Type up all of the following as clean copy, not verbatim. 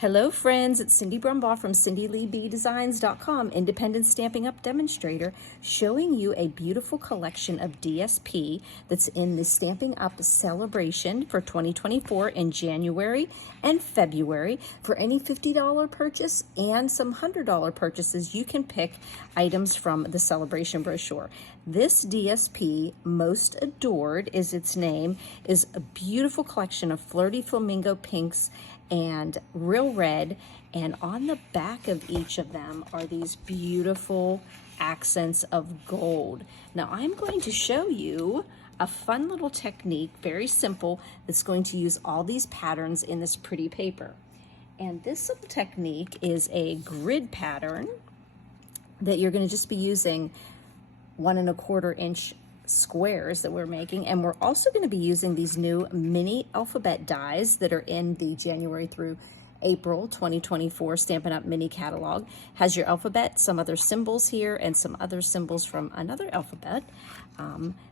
Hello friends, it's Cindy Brumbaugh from CindyLeeBDesigns.com, independent Stampin' Up demonstrator, showing you a beautiful collection of DSP that's in the Stampin' Up celebration for 2024 in January and February. For any $50 purchase and some $100 purchases, you can pick items from the celebration brochure. This DSP, Most Adored is its name, is a beautiful collection of flirty flamingo pinks and real red, and on the back of each of them are these beautiful accents of gold. Now I'm going to show you a fun little technique, very simple, that's going to use all these patterns in this pretty paper. And this little technique is a grid pattern that you're going to just be using 1 1/4 inch squares that we're making, and we're also going to be using these new mini alphabet dies that are in the January through April 2024 Stampin' Up mini catalog. Has your alphabet, some other symbols here, and some other symbols from another alphabet,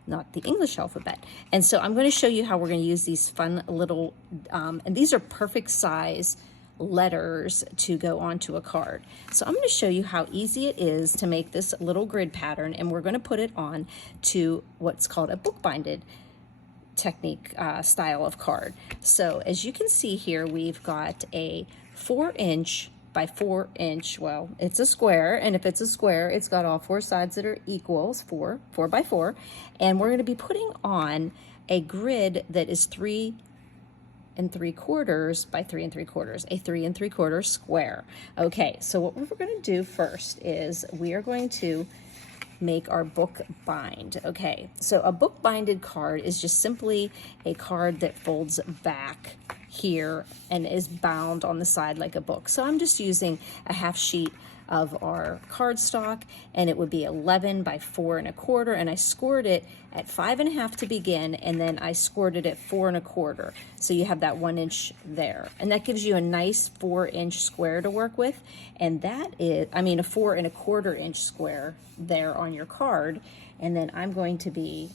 not the English alphabet. And so I'm going to show you how we're going to use these fun little, and these are perfect size letters to go onto a card. So I'm going to show you how easy it is to make this little grid pattern, and we're going to put it on to what's called a bookbinded technique style of card. So as you can see here, we've got a 4 inch by 4 inch, well, it's a square, and if it's a square, it's got all 4 sides that are equals, 4 by 4, and we're going to be putting on a grid that is 3 3/4 by 3 3/4, a 3 3/4 square. Okay, so what we're going to do first is we are going to make our book bind. Okay, so a book binded card is just simply a card that folds back here and is bound on the side like a book. So I'm just using a half sheet of our cardstock, and it would be 11 by 4 1/4, and I scored it at 5 1/2 to begin, and then I scored it at 4 1/4. So you have that 1 inch there, and that gives you a nice 4 inch square to work with, and that is, I mean, a 4 1/4 inch square there on your card. And then I'm going to be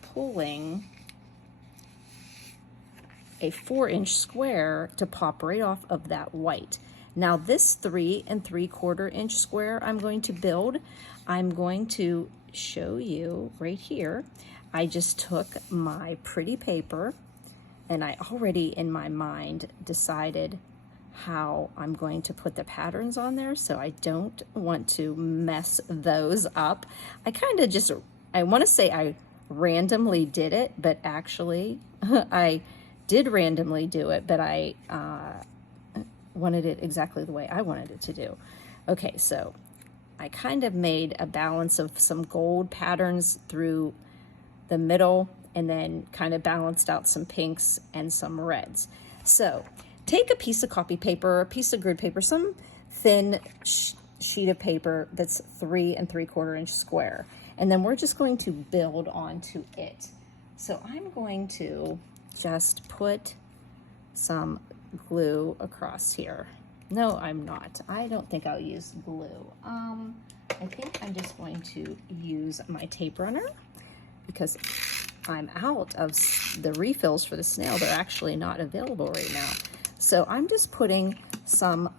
pulling a 4 inch square to pop right off of that white. Now this 3 3/4 inch square I'm going to build, I'm going to show you right here. I just took my pretty paper, and I already in my mind decided how I'm going to put the patterns on there, so I don't want to mess those up. I kind of just, I want to say I randomly did it, but actually I did randomly do it, but I wanted it exactly the way I wanted it to do. Okay, so I kind of made a balance of some gold patterns through the middle, and then kind of balanced out some pinks and some reds. So take a piece of copy paper, or a piece of grid paper, some thin sheet of paper that's 3 3/4 inch square, and then we're just going to build onto it. So I'm going to just put some glue across here. No, I'm not. I don't think I'll use glue. I think I'm just going to use my tape runner, because I'm out of the refills for the snail. They're actually not available right now. So I'm just putting some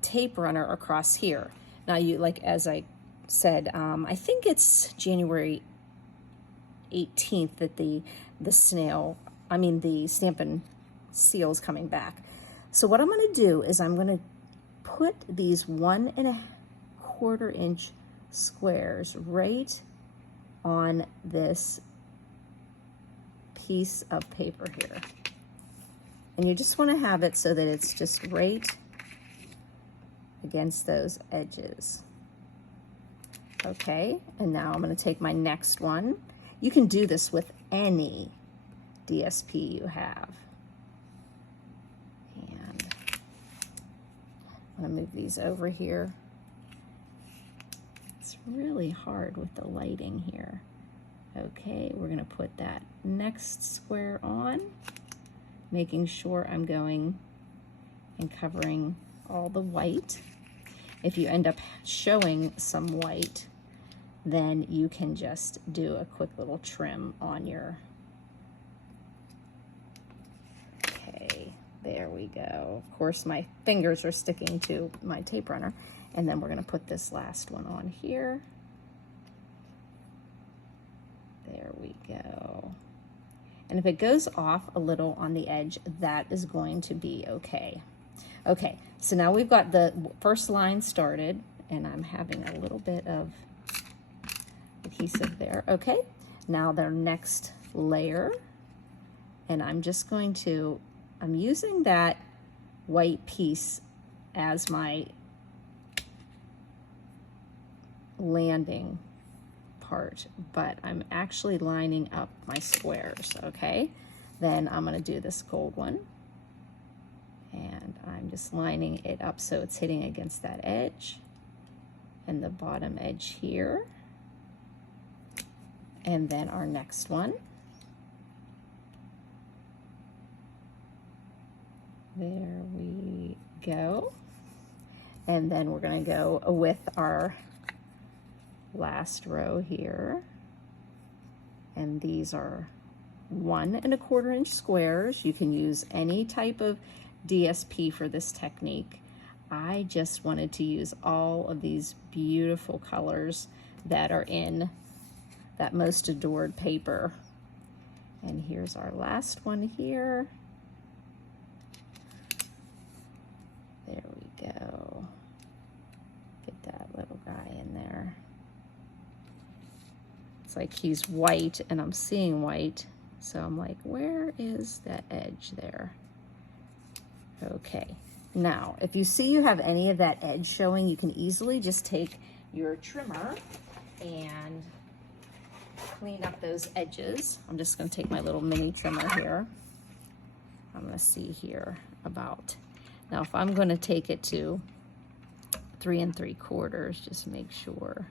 tape runner across here. Now, you, like as I said, I think it's January 18th that the Stampin' seals coming back. So what I'm going to do is I'm going to put these 1 1/4 inch squares right on this piece of paper here, and you just want to have it so that it's just right against those edges. Okay, and now I'm going to take my next one. You can do this with any DSP you have. I'm going to move these over here. It's really hard with the lighting here. Okay, we're going to put that next square on, making sure I'm going and covering all the white. If you end up showing some white, then you can just do a quick little trim on your, okay, There we go. Of course, my fingers are sticking to my tape runner. And then we're going to put this last one on here. There we go. And if it goes off a little on the edge, that is going to be okay. Okay, so now we've got the first line started, and I'm having a little bit of adhesive there. Okay, now their next layer, and I'm just going to, I'm using that white piece as my landing part, but I'm actually lining up my squares, okay? Then I'm gonna do this gold one, and I'm just lining it up so it's hitting against that edge and the bottom edge here. And then our next one. There we go. And then we're gonna go with our last row here, and these are 1 1/4 inch squares. You can use any type of DSP for this technique. I just wanted to use all of these beautiful colors that are in that Most Adored paper. And here's our last one here. There we go. Get that little guy in there. Like he's white and I'm seeing white, so I'm like, where is that edge there? Okay, now if you see you have any of that edge showing, you can easily just take your trimmer and clean up those edges. I'm just going to take my little mini trimmer here. I'm going to see here about, now if I'm going to take it to 3 3/4, just make sure.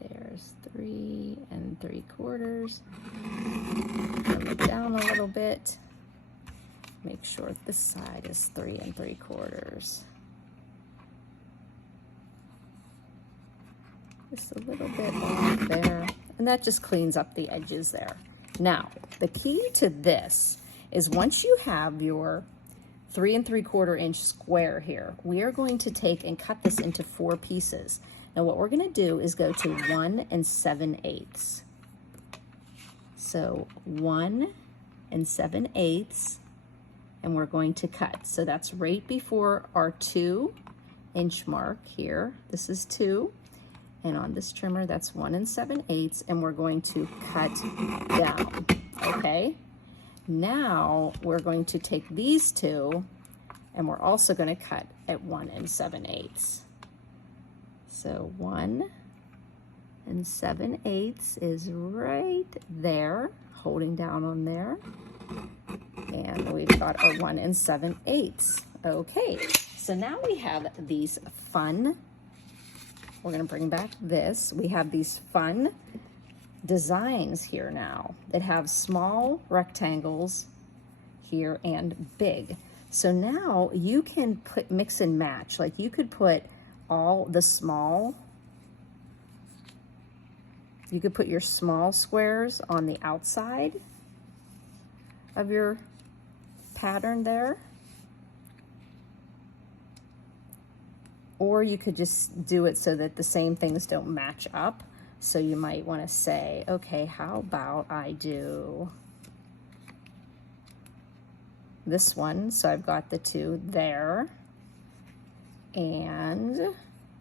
There's 3 3/4. Bring it down a little bit. Make sure this side is 3 3/4. Just a little bit off there. And that just cleans up the edges there. Now, the key to this is once you have your 3 3/4 inch square here, we are going to take and cut this into 4 pieces. Now what we're going to do is go to 1 7/8. So 1 7/8, and we're going to cut. So that's right before our 2 inch mark here. This is 2, and on this trimmer that's 1 7/8, and we're going to cut down. Okay. Now we're going to take these 2, and we're also going to cut at 1 7/8. So 1 7/8 is right there, holding down on there. And we've got our 1 7/8. Okay, so now we have these fun, we're gonna bring back this. We have these fun designs here now that have small rectangles here and big. So now you can put mix and match. Like you could put all the small, you could put your small squares on the outside of your pattern there, or you could just do it so that the same things don't match up. So you might want to say, okay, how about I do this one? So I've got the 2 there, and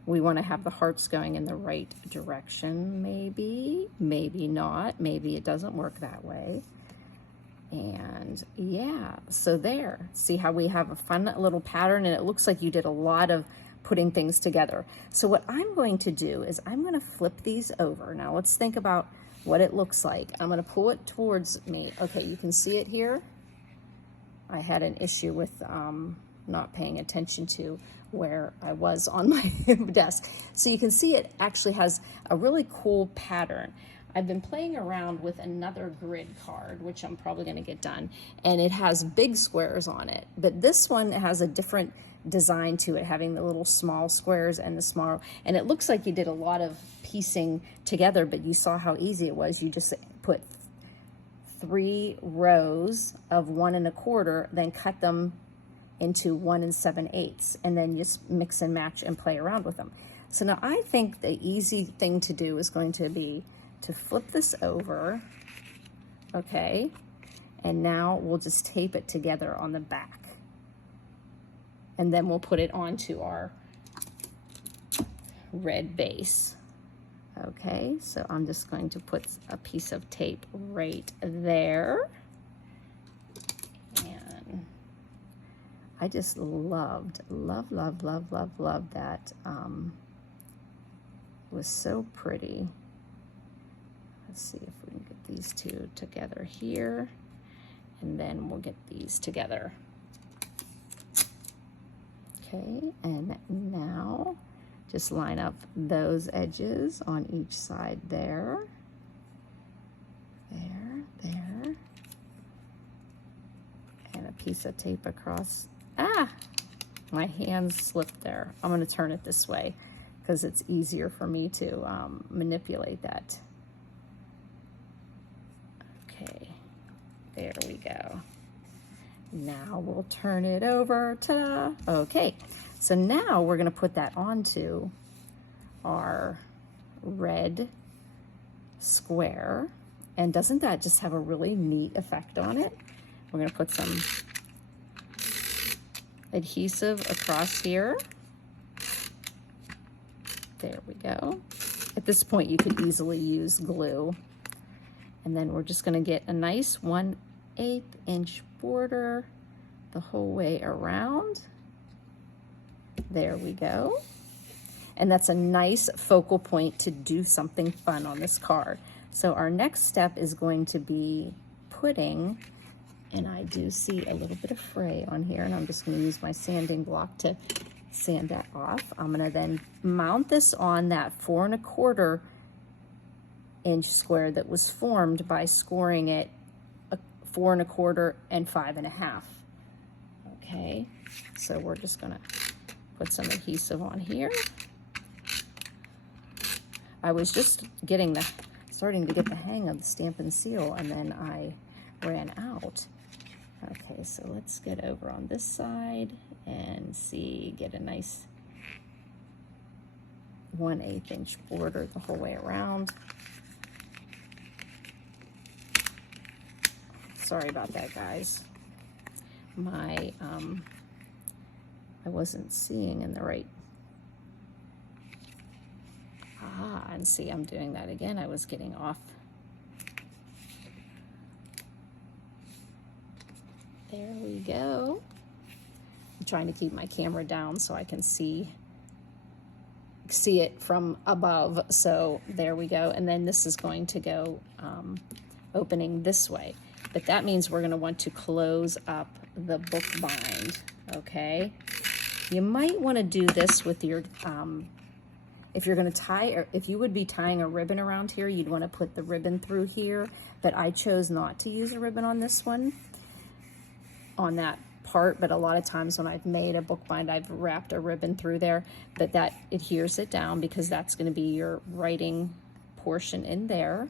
we want to have the hearts going in the right direction, maybe, maybe not, maybe it doesn't work that way. And yeah, so there, see how we have a fun little pattern, and it looks like you did a lot of putting things together. So what I'm going to do is I'm going to flip these over. Now let's think about what it looks like. I'm going to pull it towards me. Okay, you can see it here. I had an issue with not paying attention to where I was on my desk. So you can see it actually has a really cool pattern. I've been playing around with another grid card, which I'm probably going to get done, and it has big squares on it, but this one has a different design to it, having the little small squares and the small, and it looks like you did a lot of piecing together, but you saw how easy it was. You just put 3 rows of 1 1/4, then cut them into 1 7/8, and then just mix and match and play around with them. So now I think the easy thing to do is going to be to flip this over, okay, and now we'll just tape it together on the back, and then we'll put it onto our red base. Okay, so I'm just going to put a piece of tape right there. And I just love that. It was so pretty. Let's see if we can get these two together here, and then we'll get these together. Okay, and now just line up those edges on each side there, there, and a piece of tape across. Ah, my hands slipped there. I'm going to turn it this way because it's easier for me to manipulate that. Okay, there we go. Now we'll turn it over. Ta-da! Okay, so now we're going to put that onto our red square. And doesn't that just have a really neat effect on it? We're going to put some adhesive across here. There we go. At this point, you could easily use glue. And then we're just going to get a nice 1/8 inch border the whole way around. There we go. And that's a nice focal point to do something fun on this card. So our next step is going to be putting, and I do see a little bit of fray on here, and I'm just going to use my sanding block to sand that off. I'm going to then mount this on that 4 1/4 inch square that was formed by scoring it 4 1/4 and 5 1/2. Okay, so we're just gonna put some adhesive on here. I was just starting to get the hang of the Stampin' Seal, and then I ran out. Okay, so let's get over on this side and get a nice 1/8 inch border the whole way around. Sorry about that, guys. I wasn't seeing in the right. And see, I'm doing that again. I was getting off. There we go. I'm trying to keep my camera down so I can see it from above. So there we go. And then this is going to go opening this way. But that means we're going to want to close up the book bind, okay? You might want to do this with your, if you're going to tie, or if you would be tying a ribbon around here, you'd want to put the ribbon through here, but I chose not to use a ribbon on this one, on that part, but a lot of times when I've made a book bind, I've wrapped a ribbon through there, but that adheres it down because that's going to be your writing portion in there.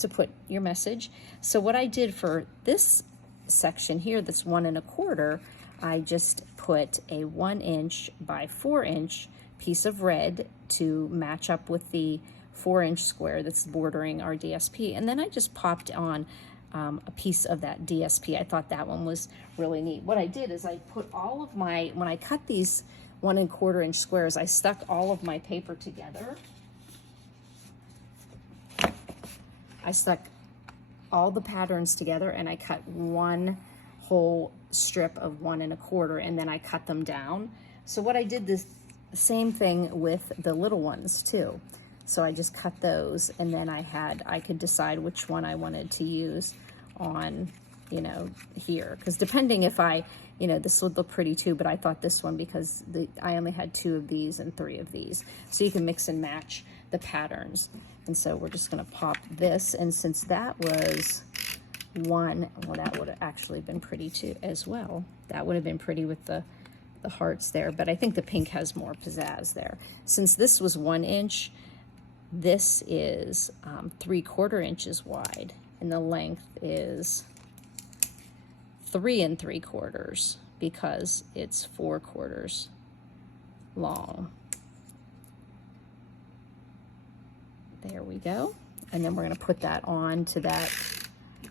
To put your message. So what I did for this section here, that's 1 1/4, I just put a 1 inch by 4 inch piece of red to match up with the 4 inch square that's bordering our DSP. And then I just popped on a piece of that DSP. I thought that one was really neat. What I did is I put all of my, when I cut these 1 1/4 inch squares, I stuck all of my paper together. I stuck all the patterns together and I cut one whole strip of 1 1/4, and then I cut them down. So what I did this same thing with the little ones too. So I just cut those, and then I could decide which one I wanted to use on, here. Because depending if this would look pretty too, but I thought this one because I only had 2 of these and 3 of these. So you can mix and match the patterns. And so we're just going to pop this, and since that was one, well, that would have actually been pretty too as well. That would have been pretty with the hearts there, but I think the pink has more pizzazz there. Since this was 1 inch, this is 3/4 inches wide, and the length is 3 3/4 because it's 4/4 long. There we go. And then we're going to put that on to that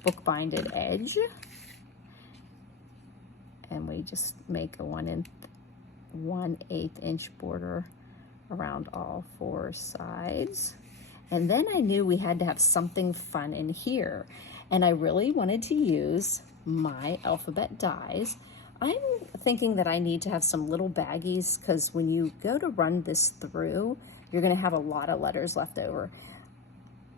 bookbinded edge. And we just make a 1/8 inch border around all 4 sides. And then I knew we had to have something fun in here. And I really wanted to use my alphabet dies. I'm thinking that I need to have some little baggies because when you go to run this through, you're going to have a lot of letters left over.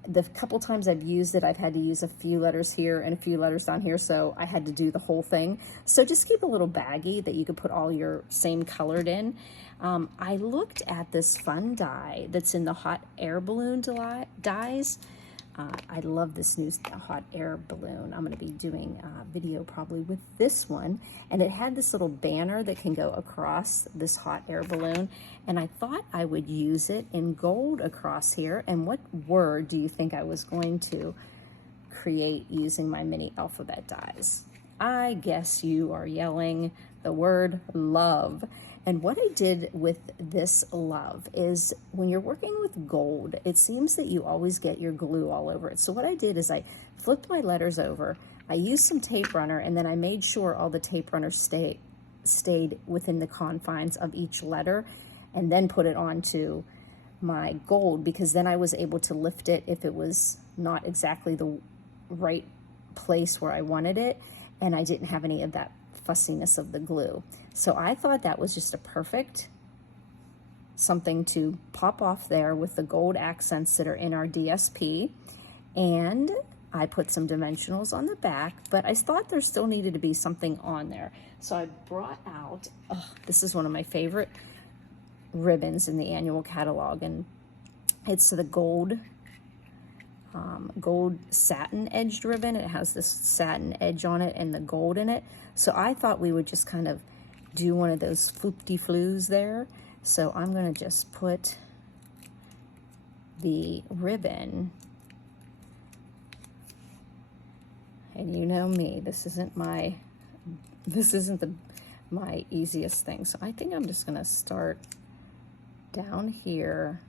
The couple times I've used it, I've had to use a few letters here and a few letters down here, so I had to do the whole thing. So just keep a little baggie that you could put all your same colored in. I looked at this fun die that's in the hot air balloon dies. I love this new hot air balloon. I'm going to be doing a video probably with this one. And it had this little banner that can go across this hot air balloon. And I thought I would use it in gold across here. And what word do you think I was going to create using my mini alphabet dies? I guess you are yelling the word love. And what I did with this love is when you're working with gold, it seems that you always get your glue all over it. So what I did is I flipped my letters over, I used some tape runner, and then I made sure all the tape runner stayed within the confines of each letter, and then put it onto my gold, because then I was able to lift it if it was not exactly the right place where I wanted it, and I didn't have any of that fussiness of the glue. So I thought that was just a perfect something to pop off there with the gold accents that are in our DSP. And I put some dimensionals on the back, but I thought there still needed to be something on there. So I brought out, this is one of my favorite ribbons in the annual catalog, and it's the gold satin edged ribbon. It has this satin edge on it and the gold in it. So I thought we would just kind of do one of those floop-de-floos there. So I'm going to just put the ribbon, and you know me, this isn't my easiest thing. So I think I'm just going to start down here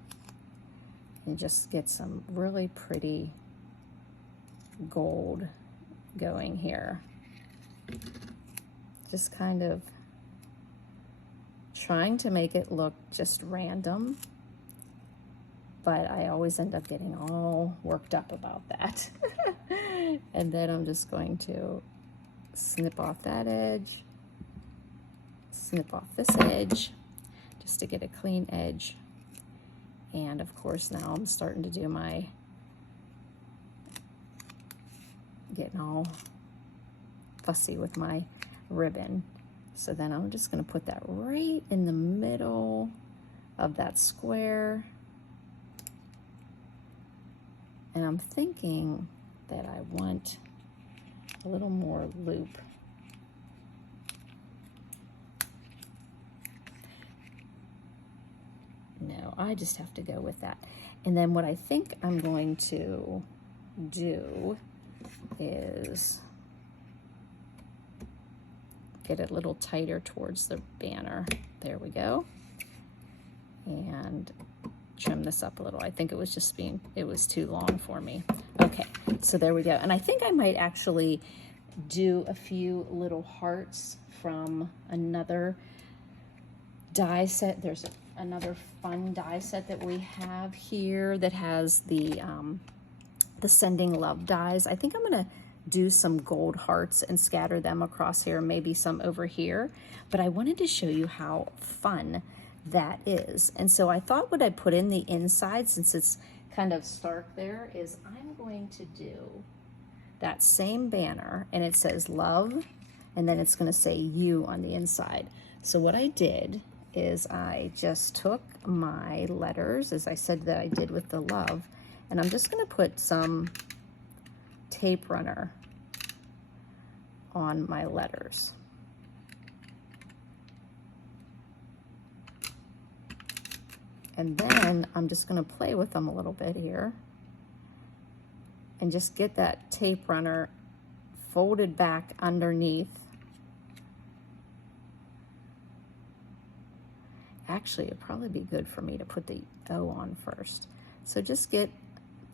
and just get some really pretty gold going here. Just kind of trying to make it look just random, but I always end up getting all worked up about that. And then I'm just going to snip off that edge, snip off this edge, just to get a clean edge. And of course now I'm starting to do my, getting all fussy with my ribbon. So then I'm just going to put that right in the middle of that square. And I'm thinking that I want a little more loop. No, I just have to go with that. And then what I think I'm going to do is get it a little tighter towards the banner. There we go. And trim this up a little. I think it was just it was too long for me. Okay, so there we go. And I think I might actually do a few little hearts from another die set. There's another fun die set that we have here that has the Sending Love dies. I think I'm gonna do some gold hearts and scatter them across here, maybe some over here, but I wanted to show you how fun that is. And so I thought what I'd put in the inside, since it's kind of stark there, is I'm going to do that same banner, and it says love, and then it's going to say you on the inside. So what I did is I just took my letters, as I said that I did with the love, and I'm just going to put some tape runner on my letters. And then I'm just going to play with them a little bit here and just get that tape runner folded back underneath. Actually, it'd probably be good for me to put the O on first. So just get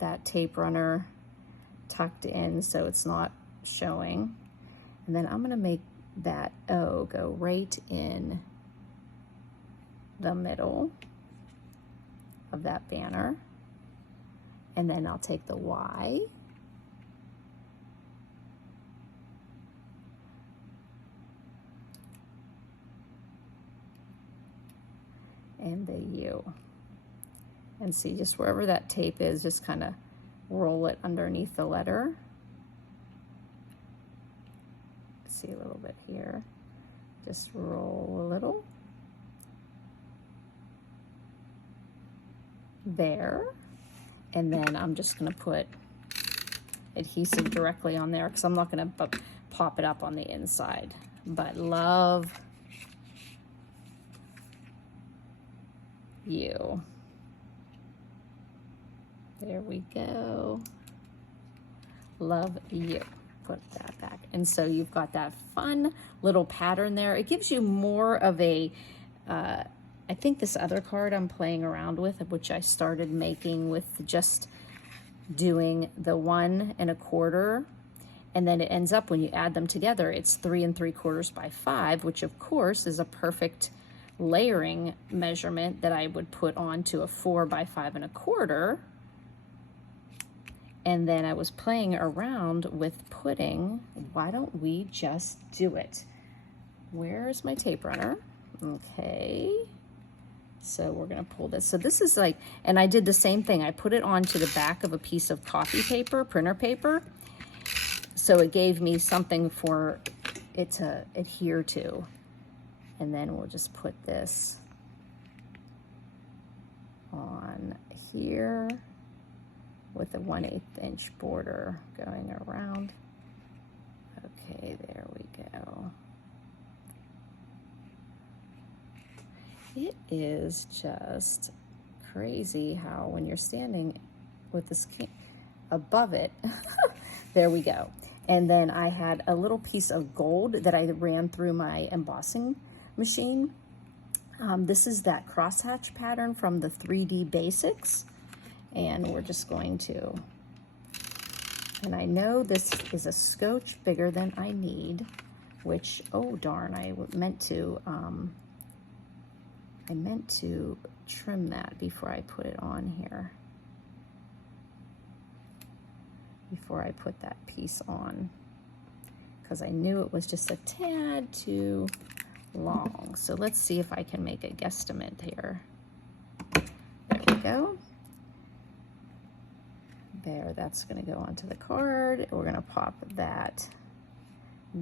that tape runner tucked in so it's not showing. And then I'm gonna make that O go right in the middle of that banner. And then I'll take the Y and the U. And see, just wherever that tape is, just kind of roll it underneath the letter. See a little bit here. Just roll a little. There. And then I'm just going to put adhesive directly on there because I'm not going to pop it up on the inside. But love you. There we go. Love you. Put that back. And so you've got that fun little pattern there. It gives you more of a, I think this other card I'm playing around with, which I started making with just doing the 1 1/4, and then it ends up when you add them together, it's 3 3/4 by 5, which of course is a perfect layering measurement that I would put onto a 4 by 5 1/4. And then I was playing around with putting, why don't we just do it? Where's my tape runner? Okay. So we're gonna pull this. So this is like, and I did the same thing. I put it onto the back of a piece of copy paper, printer paper. So it gave me something for it to adhere to. And then we'll just put this on here with a 1/8 inch border going around. Okay, there we go. It is just crazy how when you're standing with this above it, there we go. And then I had a little piece of gold that I ran through my embossing machine. This is that crosshatch pattern from the 3D Basics. And we're just going to, and I know this is a scotch bigger than I need, which, oh darn, I meant to trim that before I put it on here, before I put that piece on, because I knew it was just a tad too long. So let's see if I can make a guesstimate here. There we go. There, that's going to go onto the card. We're going to pop that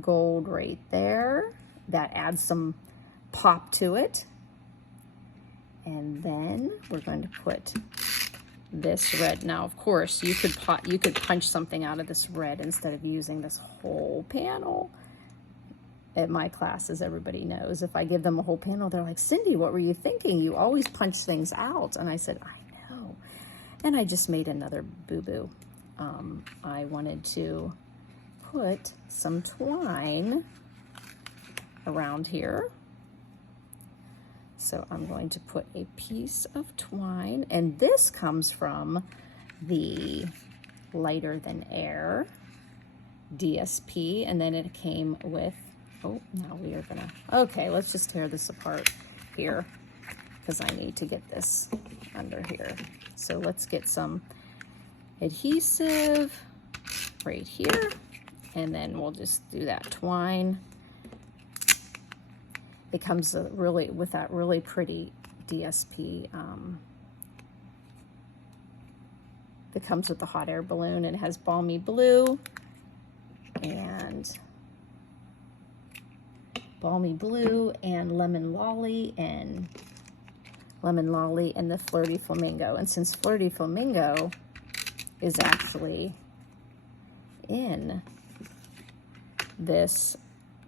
gold right there. That adds some pop to it. And then we're going to put this red. Now, of course, you could punch something out of this red instead of using this whole panel. At my classes, everybody knows if I give them a whole panel, they're like, Cindy, what were you thinking? You always punch things out. And I said, I know. And I just made another boo-boo. I wanted to put some twine around here. So I'm going to put a piece of twine, and this comes from the Lighter Than Air DSP, and then it came with, oh, now we are gonna, okay, let's just tear this apart here because I need to get this under here. So let's get some adhesive right here, and then we'll just do that twine. It comes really with that really pretty DSP. It comes with the hot air balloon, and it has balmy blue and lemon lolly and the flirty flamingo. And since flirty flamingo is actually in this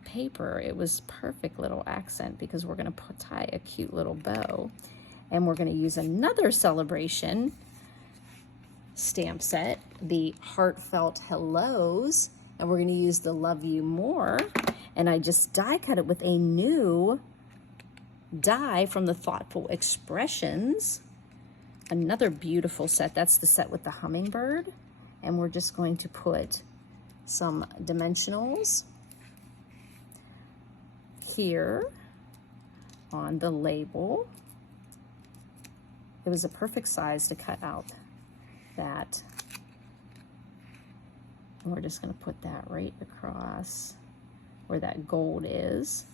paper, it was perfect little accent because we're going to tie a cute little bow, and we're going to use another celebration stamp set, the Heartfelt Hellos, and we're going to use the Love You More. And I just die cut it with a new die from the Thoughtful Expressions. Another beautiful set. That's the set with the hummingbird. And we're just going to put some dimensionals here on the label. It was a perfect size to cut out that. And we're just going to put that right across where that gold is.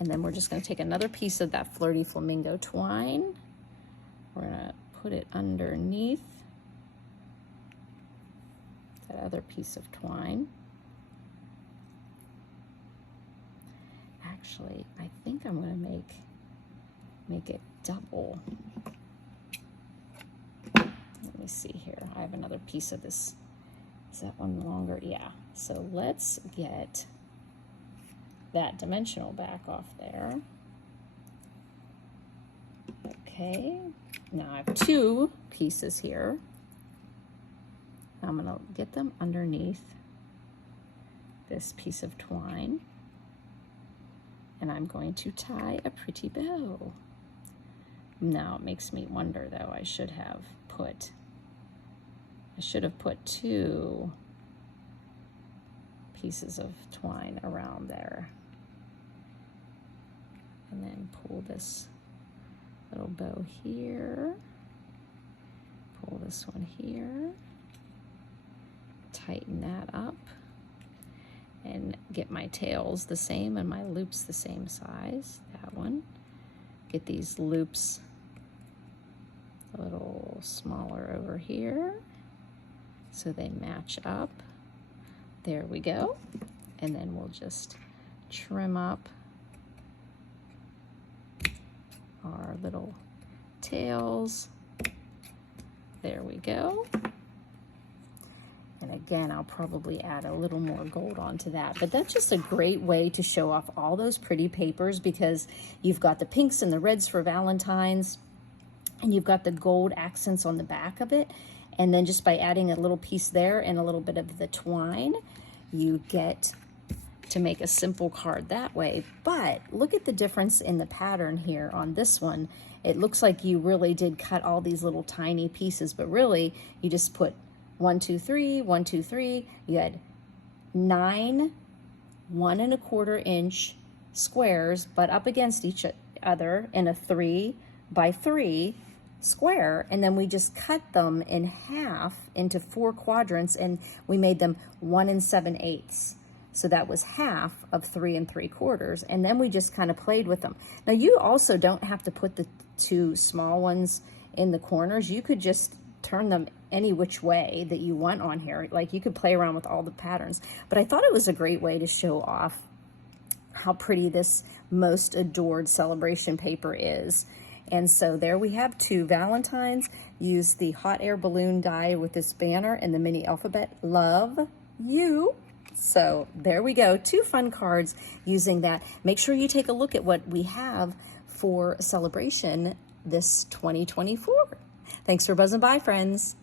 And then we're just going to take another piece of that Flirty Flamingo twine. We're going to put it underneath that other piece of twine. Actually, I think I'm going to make it double. Let me see here. I have another piece of this. Is that one longer? Yeah. So let's get that dimensional back off there. Okay. Now I have two pieces here. I'm going to get them underneath this piece of twine. And I'm going to tie a pretty bow. Now it makes me wonder though, I should have put two pieces of twine around there. And then pull this little bow here. Pull this one here. Tighten that up. And get my tails the same and my loops the same size. That one. Get these loops a little smaller over here so they match up. There we go. And then we'll just trim up our little tails. There we go. And again, I'll probably add a little more gold onto that. But that's just a great way to show off all those pretty papers, because you've got the pinks and the reds for Valentine's, and you've got the gold accents on the back of it. And then just by adding a little piece there and a little bit of the twine, you get to make a simple card that way. But look at the difference in the pattern here on this one. It looks like you really did cut all these little tiny pieces, but really you just put 1, 2, 3, 1, 2, 3. You had 9 1 1/4 inch squares, but up against each other in a 3 by 3 square. And then we just cut them in half into 4 quadrants, and we made them 1 7/8. So that was half of 3 3/4. And then we just kind of played with them. Now you also don't have to put the 2 small ones in the corners. You could just turn them any which way that you want on here. Like you could play around with all the patterns. But I thought it was a great way to show off how pretty this Most Adored celebration paper is. And so there we have 2 Valentines. Use the hot air balloon die with this banner and the mini alphabet, Love You. So there we go, 2 fun cards using that. Make sure you take a look at what we have for celebration this 2024. Thanks for buzzing by, friends.